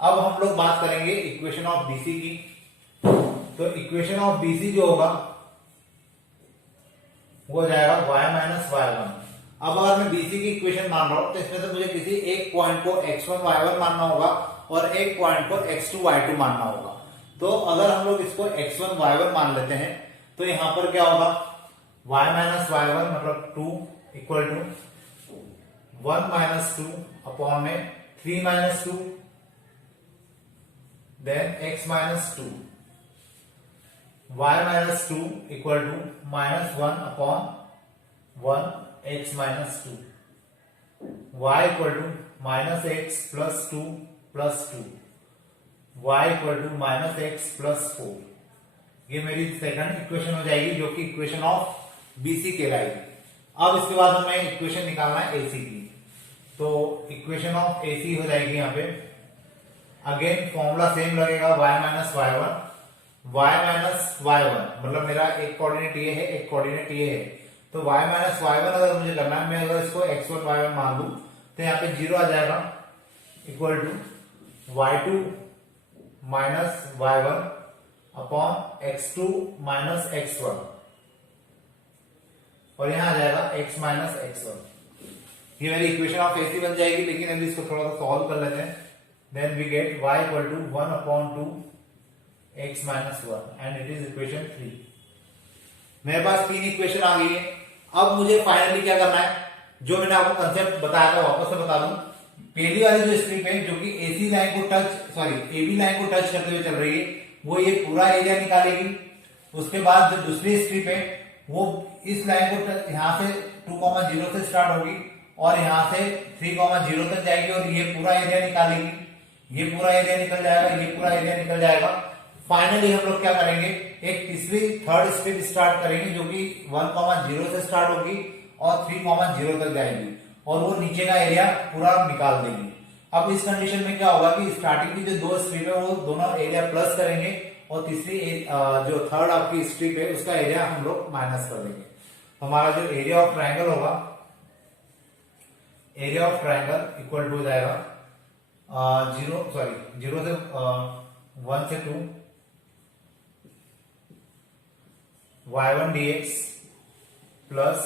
अब हम लोग बात करेंगे इक्वेशन ऑफ BC की। तो इक्वेशन ऑफ BC जो होगा वो हो जाएगा y माइनस y1। अब अगर मैं BC की इक्वेशन मान रहा हूं तो इसमें से मुझे किसी एक पॉइंट को x1 y1 मानना होगा और एक पॉइंट को x2 y2 मानना होगा। तो अगर हम लोग इसको x1 y1 मान लेते हैं तो यहां पर क्या होगा, y माइनस y1 मतलब 2 इक्वल टू 1 माइनस 2 अपॉन में 3 minus 2, then x minus 2, y minus 2 equal to minus 1 upon 1 x minus 2। y equal to minus X plus two y equal to minus X plus 4। ये मेरी second equation हो जाएगी जो कि equation of BC कहलाएगी। अब इसके बाद हमें इक्वेशन निकालना है एसी की। तो इक्वेशन ऑफ एसी हो जाएगी यहाँ पे, अगेन फॉर्मूला सेम लगेगा y माइनस वाई वन, मतलब मेरा एक कोऑर्डिनेट ये है, एक कोऑर्डिनेट ये है। तो y माइनस वाई वन अगर मुझे करना है, मैं अगर इसको x1 y1 मान लू तो यहाँ पे 0 आ जाएगा, equal to y2 minus y1 upon x2 minus x1, और यहां आ जाएगा x माइनस x1। ये मेरी इक्वेशन ऑफ एसी बन जाएगी। लेकिन अभी इसको थोड़ा सा सॉल्व कर लेते हैं। Then we get y equal to 1 upon 2 x minus 1 and it is equation 3। मेरे पास तीन इक्वेशन आ गई है। अब मुझे फाइनली क्या करना है, जो मैंने आपको कंसेप्ट बताया था वापस से बता दूं। पहली वाली जो स्ट्रिप है जो कि एसी लाइन को एबी लाइन को टच करते हुए चल रही है, वो ये पूरा एरिया निकालेगी। उसके बाद जो दूसरी स्ट्रिप है वो इस लाइन को यहां से 2,0 से स्टार्ट होगी और यहां से 3,0 तक जाएगी और ये पूरा एरिया निकालेगी। ये पूरा एरिया निकल जाएगा, ये पूरा एरिया निकल जाएगा। फाइनली हम लोग क्या करेंगे, एक तीसरी थर्ड स्ट्रिप स्टार्ट करेंगे जो कि 1,0 से स्टार्ट होगी और 3,0 तक जाएगी और वो नीचे का एरिया पूरा निकाल देगी। अब इस कंडीशन में क्या होगा कि स्टार्टिंग की जो दो स्ट्रिप है वो दोनों एरिया प्लस करेंगे और तीसरी जो थर्ड आपकी स्ट्रिप है उसका एरिया हम लोग माइनस कर देंगे। हमारा जो एरिया ऑफ ट्राइंगल होगा, area of triangle equal to हो जाएगा 0 से 1 से 2 y1 dx प्लस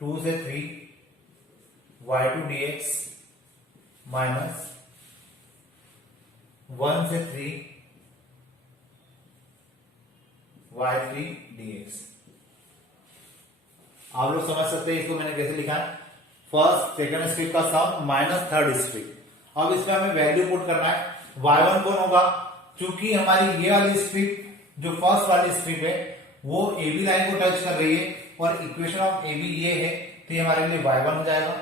2 से 3 y2 dx माइनस 1 से 3 y3 dx। आप लोग समझ सकते हैं इसको मैंने कैसे लिखा है, फर्स्ट सेकंड स्ट्रिप का सम माइनस थर्ड स्ट्रिप। अब इसमें हमें वैल्यू पुट करना है। y1 कौन होगा, चूंकि हमारी ये वाली स्ट्रिप जो फर्स्ट वाली स्ट्रिप है वो AB लाइन को टच कर रही है और इक्वेशन ऑफ AB ये है, तो ये हमारे लिए y1 हो जाएगा।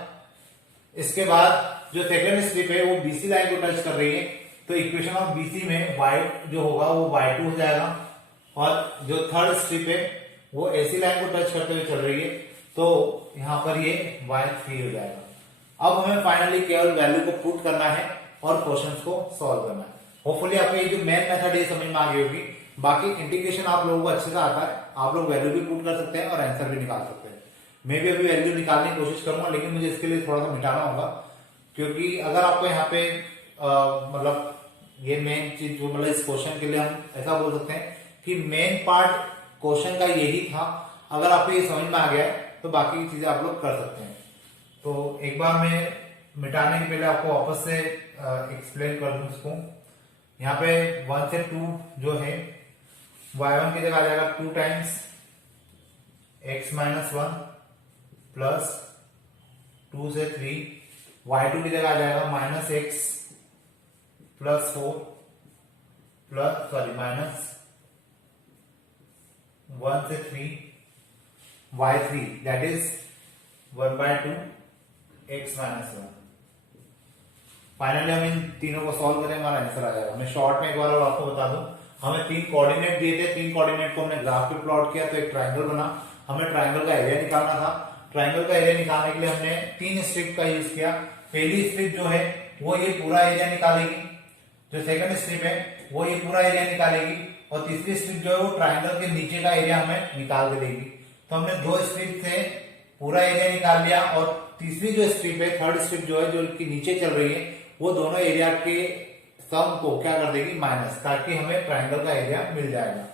इसके बाद जो सेकंड स्ट्रिप है वो BC लाइन को टच कर रही है, तो इक्वेशन ऑफ BC में y जो होगा वो y2 हो जाएगा और जो थर्ड स्ट्रिप है वो AC लाइन को टच करते हुए चल रही है, तो यहां पर ये y3 हो जाएगा। अब हमें फाइनली केवल वैल्यू को पुट करना है और क्वेश्चंस को सॉल्व करना है। होपफुली आपको ये जो मेन मेथड है समझ में आ गई होगी। बाकी इंटीग्रेशन आप लोगों को अच्छे से आता है, आप लोग वैल्यू भी पुट कर सकते हैं और आंसर भी निकाल सकते हैं। मैं भी अभी वैल्यू निकालने की कोशिश करूंगा, लेकिन मुझे इसके लिए थोड़ा सा मिटाना होगा, क्योंकि अगर आपको यहाँ पे मतलब ये मेन चीज जो मतलब इस क्वेश्चन के लिए हम ऐसा बोल सकते हैं कि मेन पार्ट क्वेश्चन का यही था। अगर आपको ये समझ में आ गया तो बाकी चीजें आप लोग कर सकते हैं। तो एक बार मैं मिटाने के पहले आपको वापस से एक्सप्लेन कर दूं इसको। यहाँ पे 1 से 2 जो है y1 की जगह आ जाएगा 2 टाइम्स x माइनस 1 प्लस 2 से 3, y2 की जगह आ जाएगा माइनस x प्लस 4 माइनस 1 से 3 y3 that is 1/2 x minus 1। Finally हम इन तीनों को सॉल्व करें, हमारा आंसर आ जाएगा। मैं शॉर्ट में एक बार और आपको बता दूं, हमें 3 कोऑर्डिनेट दिए थे, 3 कोऑर्डिनेट को हमने ग्राफ पे प्लॉट किया तो एक ट्रायंगल बना। हमें ट्रायंगल का एरिया निकालना था। ट्रायंगल का एरिया निकालने के लिए हमने 3 स्ट्रिप का यूज किया। पहली स्ट्रिप जो है वो ये पूरा एरिया निकालेगी, जो सेकंड स्ट्रिप है वो ये पूरा एरिया निकालेगी और तीसरी स्ट्रिप जो है वो ट्रायंगल के नीचे का एरिया हमें निकाल के देगी। तो हमने 2 स्ट्रिप से पूरा एरिया निकाल लिया और तीसरी जो स्ट्रिप है, थर्ड स्ट्रिप जो है जो कि नीचे चल रही है, वो दोनों एरिया के सम को क्या कर देगी, माइनस, ताकि हमें ट्रायंगल का एरिया मिल जाएगा।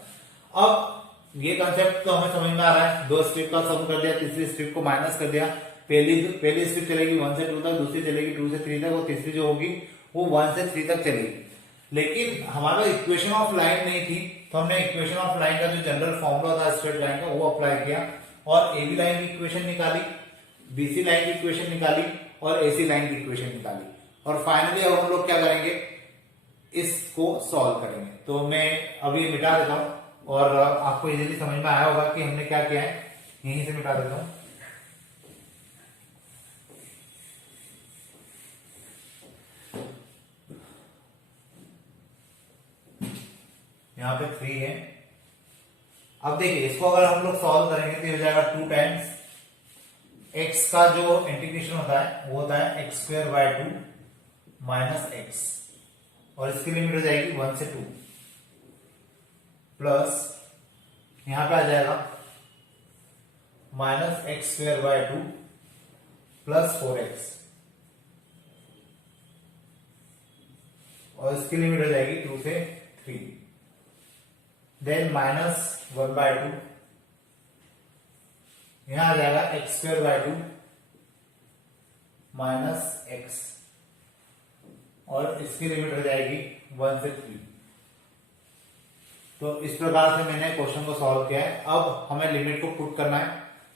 अब ये कंसेप्ट तो हमें समझ में आ रहा है। 2 स्ट्रिप का सम कर दिया, तीसरी स्ट्रिप को माइनस कर दिया। पहली स्ट्रिप चलेगी 1 से 2 तक, दूसरी चलेगी 2 से 3 तक और तीसरी जो होगी वो 1 से 3 तक चलेगी। लेकिन हमारा इक्वेशन ऑफ लाइन नहीं थी, तो हमने इक्वेशन ऑफ लाइन का जो जनरल फॉर्मूला था स्ट्रेट लाइन का वो अप्लाई किया और एबी लाइन की इक्वेशन निकाली, बीसी लाइन की इक्वेशन निकाली और एसी लाइन की इक्वेशन निकाली। और फाइनली अब हम लोग क्या करेंगे, इसको सॉल्व करेंगे। तो मैं अभी मिटा देता हूं और आपको इजीली समझ में आया होगा कि हमने क्या किया है। यहीं से मिटा देता हूं। यहाँ पे 3 है। अब देखिए इसको अगर हम लोग सॉल्व करेंगे तो ये हो जाएगा 2 टाइम्स x का जो इंटीग्रेशन होता है वो होता है x square by 2 minus x, और इसकी लिमिट हो जाएगी 1 से 2 प्लस यहां पे आ जाएगा minus X square by 2 plus 4x, और इसकी लिमिट हो जाएगी 2 से 3, देन माइनस 1 बाय 2, यहां आ जाएगा X square by 2 minus x, और इसकी लिमिट हो जाएगी 1 से 3। तो इस प्रकार से मैंने क्वेश्चन को सॉल्व किया है। अब हमें लिमिट को पुट करना है,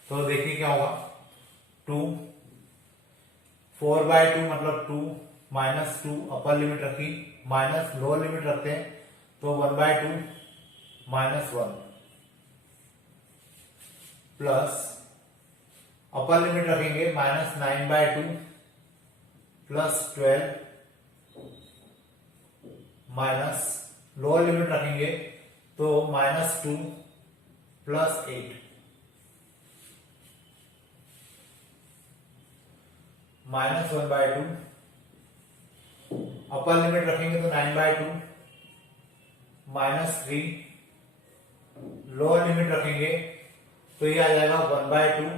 तो देखिए क्या होगा। 2 4 बाय 2 मतलब 2 माइनस 2 अपर लिमिट रखी, माइनस लोअर लिमिट रखते हैं तो 1 by 2 minus 1 plus upper limit रखेंगे minus 9 by 2 plus 12 minus lower limit रखेंगे तो minus 2 plus 8 minus 1 by 2, upper limit रखेंगे तो 9 बाय 2 माइनस 3, लोअर लिमिट रखेंगे तो ये आ जाएगा 1 बाय 2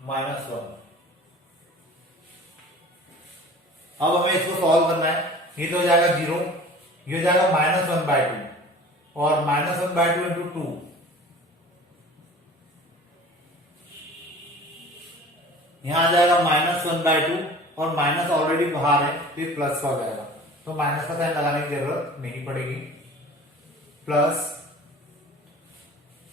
माइनस 1। अब हमें इसको सॉल्व करना है। ये तो हो जाएगा 0, ये हो जाएगा माइनस 1 बाय 2, और माइनस 1 बाय 2 इंटू 2 यहां आ जाएगा माइनस 1 बाय 2, और माइनस ऑलरेडी बाहर है फिर प्लस का हो जाएगा, तो माइनस का साइन लगाने की जरूरत नहीं पड़ेगी। प्लस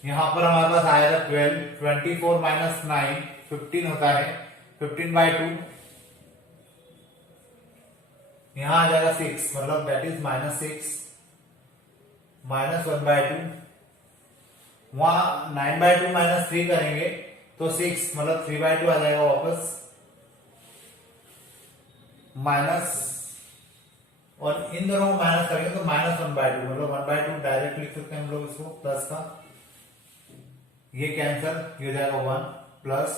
यहां पर हमारे पास आएगा 12, 24 माइनस 9 15 होता है, 15 बाय 2, यहां आ जाएगा 6 मतलब that is minus 6, minus 1 by 2, वहां 9 बाय 2 माइनस 3 करेंगे तो 6 मतलब 3 बाय 2 आ जाएगा वापस, माइनस, और इन दोनों को माइनस करेंगे तो माइनस 1 बाय 2 मतलब 1 बाय 2 डायरेक्ट लिख सकते हैं हम लोग इसको प्लस का, ये कैंसल, ये हो जाएगा 1 plus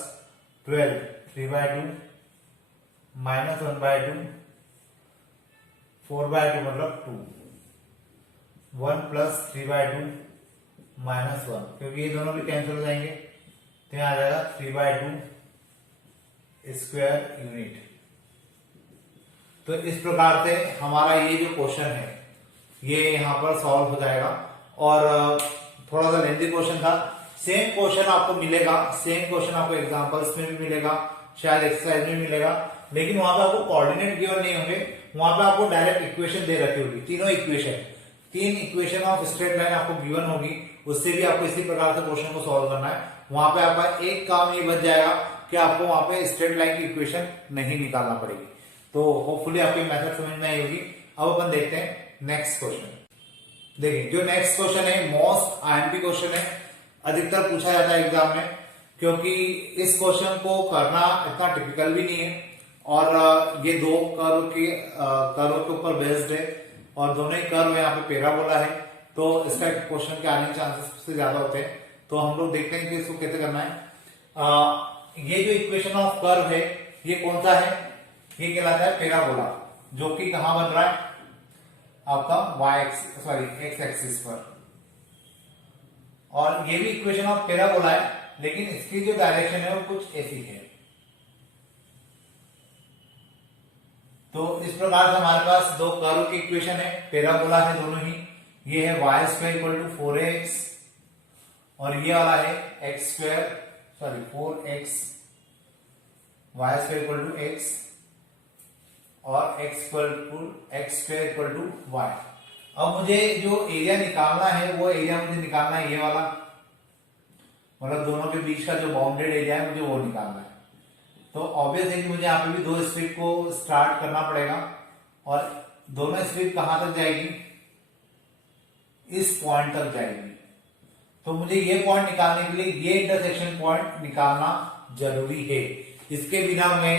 12 3 by 2 minus 1 by 2 4 by 2 मतलब 2, 1 प्लस 3 बाय 2 माइनस 1, क्योंकि ये दोनों भी कैंसिल हो जाएंगे तो यहां आ जाएगा 3 बाय 2 स्क्वायर यूनिट। तो इस प्रकार से हमारा ये जो क्वेश्चन है ये यहां पर सॉल्व हो जाएगा, और थोड़ा सा लेंथी क्वेश्चन था। सेम क्वेश्चन आपको मिलेगा, सेम क्वेश्चन आपको एग्जांपल्स में भी मिलेगा, शायद एक्सरसाइज में मिलेगा, लेकिन वहां पे आपको कोऑर्डिनेट गिवन नहीं होंगे, वहां पे आपको डायरेक्ट इक्वेशन दे रखी होगी, तीनों equation, 3 equation of straight line आपको गिवन होगी, उससे भी आपको इसी प्रकार से क्वेश्चन को सॉल्व करना है। वहां पे आपका एक काम ये बच जाएगा कि आपको वहां पे स्ट्रेट लाइन की इक्वेशन नहीं निकालना पड़ेगी। तो होपफुली आपको मेथड समझ में आई होगी। अब अपन देखते हैं नेक्स्ट क्वेश्चन। देखिए जो नेक्स्ट क्वेश्चन है मोस्ट आईएमपी क्वेश्चन है, अधिकतर पूछा जाता है एग्जाम में, क्योंकि इस क्वेश्चन को करना इतना टिपिकल भी नहीं है, और ये दो कर्व के ऊपर बेस्ड है, और दोनों ही कर्व यहाँ पे पैराबोला है, तो इसका क्वेश्चन के आने के चांसेस सबसे ज्यादा होते हैं। तो हम लोग देखते हैं कि इसको कैसे करना है। ये जो इक्वेशन ऑफ कर्व है ये कौन सा है, ये कहलाता है पैराबोला, जो कि कहां बन रहा है आपका एक्स एक्सिस पर, और ये भी इक्वेशन ऑफ पैराबोला है, लेकिन इसकी जो डायरेक्शन है वो कुछ ऐसी है। तो इस प्रकार से हमारे पास दो कर्व की इक्वेशन है, पैराबोला है दोनों ही, ये है y square equal to 4x, और ये वाला है x square 4x, y square equal to x, और x square equal to y। अब मुझे जो एरिया निकालना है वो एरिया मुझे निकालना है ये वाला, मतलब दोनों के बीच का जो बाउंडेड एरिया है मुझे वो निकालना है। तो ऑब्वियस है कि मुझे यहाँ पे भी दो स्ट्रिप को स्टार्ट करना पड़ेगा, और दोनों स्ट्रिप कहां तक जाएगी, इस पॉइंट तक जाएगी। तो मुझे ये पॉइंट निकालने के लिए ये इंटरसेक्शन पॉइंट निकालना जरूरी है, इसके बिना मैं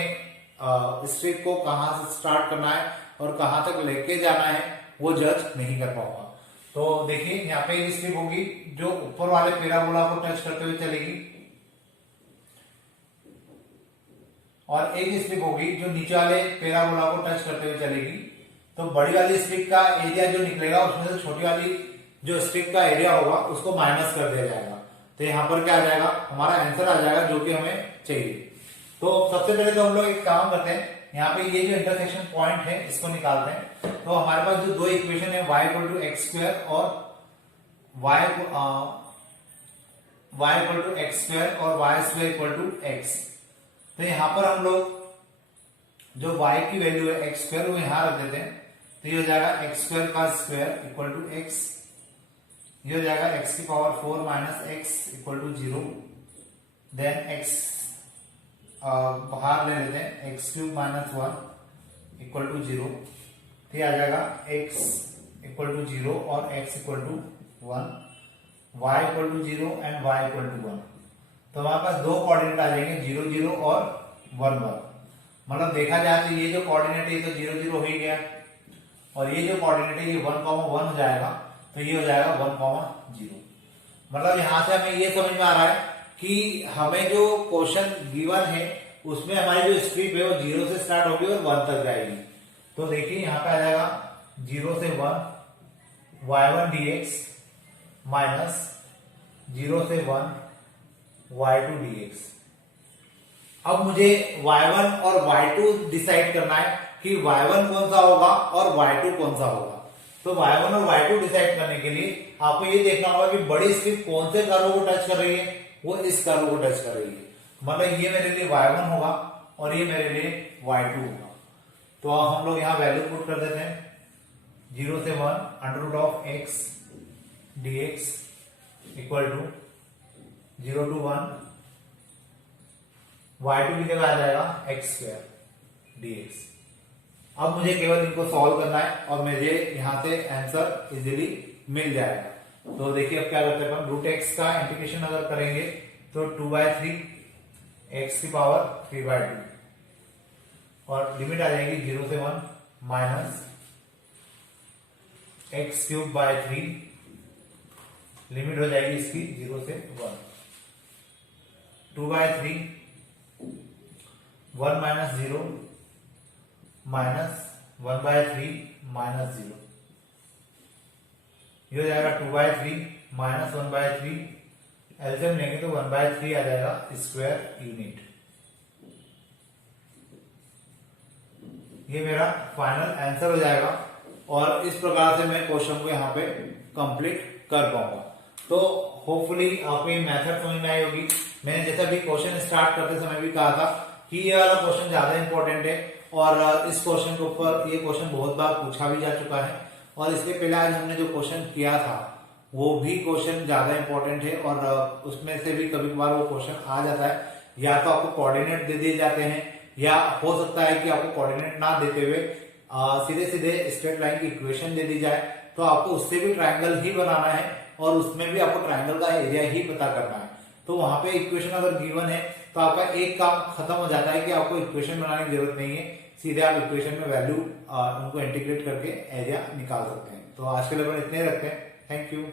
स्ट्रिप को कहां से स्टार्ट करना है और कहां तक लेके जाना है वो जज नहीं कर पाऊंगा। तो देखिए यहाँ पे एक स्ट्रिप होगी जो ऊपर वाले पैराबोला को टच करते हुए चलेगी और एक स्ट्रिप होगी जो नीचे वाले पैराबोला को टच करते हुए चलेगी। तो बड़ी वाली स्ट्रिप का एरिया जो निकलेगा उसमें से छोटी वाली जो स्ट्रिप का एरिया होगा उसको माइनस कर दिया जाएगा। तो यहाँ पर क्या आ जाएगा, हमारा आंसर आ जाएगा जो कि हमें चाहिए। तो सबसे पहले तो हम लोग एक काम करते हैं, यहाँ पे ये जो इंटरसेक्शन पॉइंट है इसको निकालते हैं। तो हमारे पास जो दो इक्वेशन है y equal to X square और y equal to X square और y square equal to X. तो यहाँ पर हम लोग जो y की वैल्यू है एक्स स्क्वायर वो यहाँ रख देते हैं। तो ये हो जाएगा एक्स स्क्वायर का स्क्वायर इक्वल टू एक्स, ये हो जाएगा x की power 4 minus X equal to 0। Then x बाहर ले लेते हैं, X cube minus 1 equal to 0। फिर आ जाएगा x इक्वल टू 0 और x equal to 1, y equal to 0 and y equal to 1। तो हमारे पास दो कोऑर्डिनेट आ जाएंगे 0 0 और 1 1। मतलब देखा जाए तो ये जो कोऑर्डिनेट है ये तो 0 0 हो ही गया और ये जो कोऑर्डिनेट है ये 1 1 हो जाएगा। तो ये हो जाएगा 1 0। मतलब यहां से हमें ये समझ में आ रहा है कि हमें जो क्वेश्चन गिवन है उसमें हमारी जो स्ट्रिप है वो 0 से स्टार्ट होगी और 1 तक जाएगी। तो देखिए यहाँ पे आ जाएगा 0 से 1 y1 dx माइनस 0 से 1 y2 dx। अब मुझे y1 और y2 डिसाइड करना है कि y1 कौन सा होगा और y2 कौन सा होगा। तो y1 और y2 डिसाइड करने के लिए आपको ये देखना होगा कि बड़ी स्ट्रिप कौन से कर्व को टच कर रही है, वो इस कर्व को टच कर रही है। मतलब ये मेरे लिए y1 होगा और ये मेरे लिए y2 होगा। तो हम लोग यहाँ वैल्यू पुट कर देते हैं 0 से 1 under root of x dx equal to 0 to 1 y2 की जगह आ जाएगा x स्क्वायर dx। अब मुझे केवल इनको सॉल्व करना है और मुझे यहां से आंसर इजीली मिल जाएगा। तो देखिए अब क्या करते हैं, रूट एक्स का इंटीग्रेशन अगर करेंगे तो 2/3 x की पावर 3/2 और लिमिट आ जाएगी 0 से 1 minus x cube by 3, limit हो जाएगी इसकी 0 से 1। 2/3 1 माइनस 0 माइनस 1/3 माइनस 0, ये हो जाएगा 2/3 माइनस 1/3, एलसीएम लेंगे तो 1/3 आ जाएगा स्क्वायर यूनिट। ये मेरा फाइनल आंसर हो जाएगा और इस प्रकार से मैं क्वेश्चन को यहाँ पे कंप्लीट कर पाऊंगा। तो होपफुली आपको ये मेथड समझ में आई होगी। मैंने जैसा भी क्वेश्चन स्टार्ट करते समय भी कहा था कि ये वाला क्वेश्चन ज्यादा इंपॉर्टेंट है और इस क्वेश्चन के ऊपर ये क्वेश्चन बहुत बार पूछा भी जा चुका है और इसके पहले आज हमने जो क्वेश्चन किया था वो भी क्वेश्चन ज्यादा इंपॉर्टेंट है और उसमें से भी कभी कभार वो क्वेश्चन आ जाता है, या तो आपको कोऑर्डिनेट दे दिए जाते हैं या हो सकता है कि आपको कोऑर्डिनेट ना देते हुए सीधे सीधे स्ट्रेट लाइन की इक्वेशन दे दी जाए। तो आपको उससे भी ट्राइंगल ही बनाना है और उसमें भी आपको ट्राइंगल का एरिया ही पता करना है। तो वहां पे इक्वेशन अगर गिवन है तो आपका एक काम खत्म हो जाता है कि आपको इक्वेशन बनाने की जरूरत नहीं है, सीधे आप इक्वेशन में वैल्यू उनको इंटीग्रेट करके एरिया निकाल सकते हैं। तो आज के लिए इतने रखते हैं। Thank you.